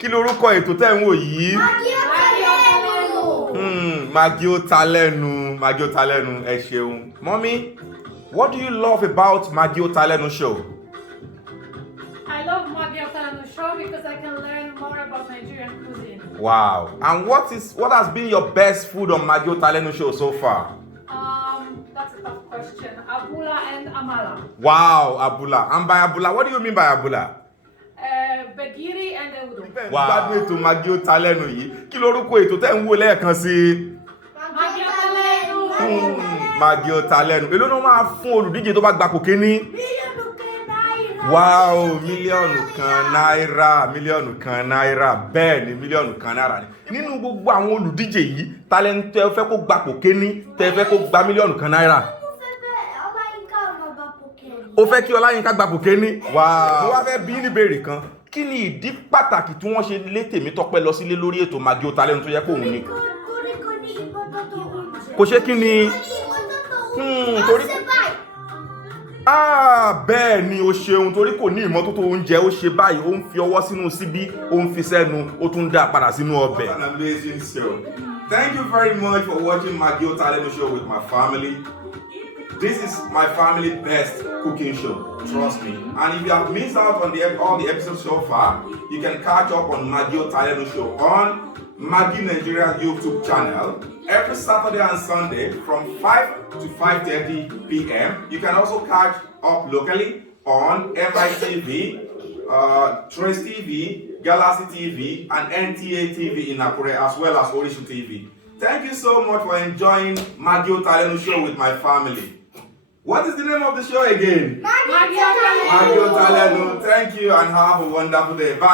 Kí lorúkọ ètò tẹ́ ń wò yìí? Maggi ó ta lẹ́nu. Maggi ó ta lẹ́nu. Ẹ ṣeun. Mommy, what do you love about Maggi ó ta lẹ́nu show? I love Maggi ó ta lẹ́nu show because I can learn more about Nigerian cuisine. Wow. And what has been your best food on Maggi ó ta lẹ́nu show so far? That's a tough question. Abula and amala. Wow, abula. And by abula, what do you mean by abula? Begiri and Eudo. Wow. Gbádùn ètò Maggi ó ta lẹ́nu yìí. Kí lorúkọ ètò tẹ́ ń wò lẹ́ẹ̀kan sí? Maggi ó ta lẹ́nu. Maggi ó ta lẹ́nu. Èló ló máa fún olùdíje tó bá gba ipò kíní? Wow, mílíọ̀nù kan náírà. Bẹ́ẹ̀ ni mílíọ̀nù kan náírà ni. Nínú gbogbo àwọn olùdíje yìí, talent tẹ́ fẹ́ kó gba ipò kíní, tẹ́ fẹ́ kó gba mílíọ̀nù kan náírà. Ó fẹ́ kí Ọláyínká gba ipò kíní. Wow. Mo wá fẹ́ bi ní ìbéèrè kan. Kí ni ìdí pàtàkì tí wọ́n ṣe lé Tèmítọ́pẹ́ lọ sílé lórí ètò Maggi ó ta lẹ́nu tó yẹ kó òun ni? Kò ṣe kí ni? Torí bẹ́ẹ̀ ni o ṣeun torí kò ní ìmọ́tótó oúnjẹ ó ṣe báyìí ó ń fi ọwọ́ sínú síbí ó ń fi sẹ́nu ó tún dá padà sínú ọbẹ̀. What an amazing show. Thank you very much for watching Maggi ó ta lẹ́nu show with my family. This is my family best cooking show, trust me. And if you have missed out on all the episodes so far, you can catch up on Maggi ó ta lẹ́nu show on Maggi Nigeria YouTube channel every Saturday and Sunday from 5 to 5:30 p.m. You can also catch up locally on MITV, Trace TV, Galaxy TV, and NTA TV in Akure, as well as Orisun TV. Thank you so much for enjoying Maggi ó ta lẹ́nu show with my family. What is the name of the show again? Maggi ó ta lẹ́nu. Maggi ó ta lẹ́nu. Thank you and have a wonderful day. Bye.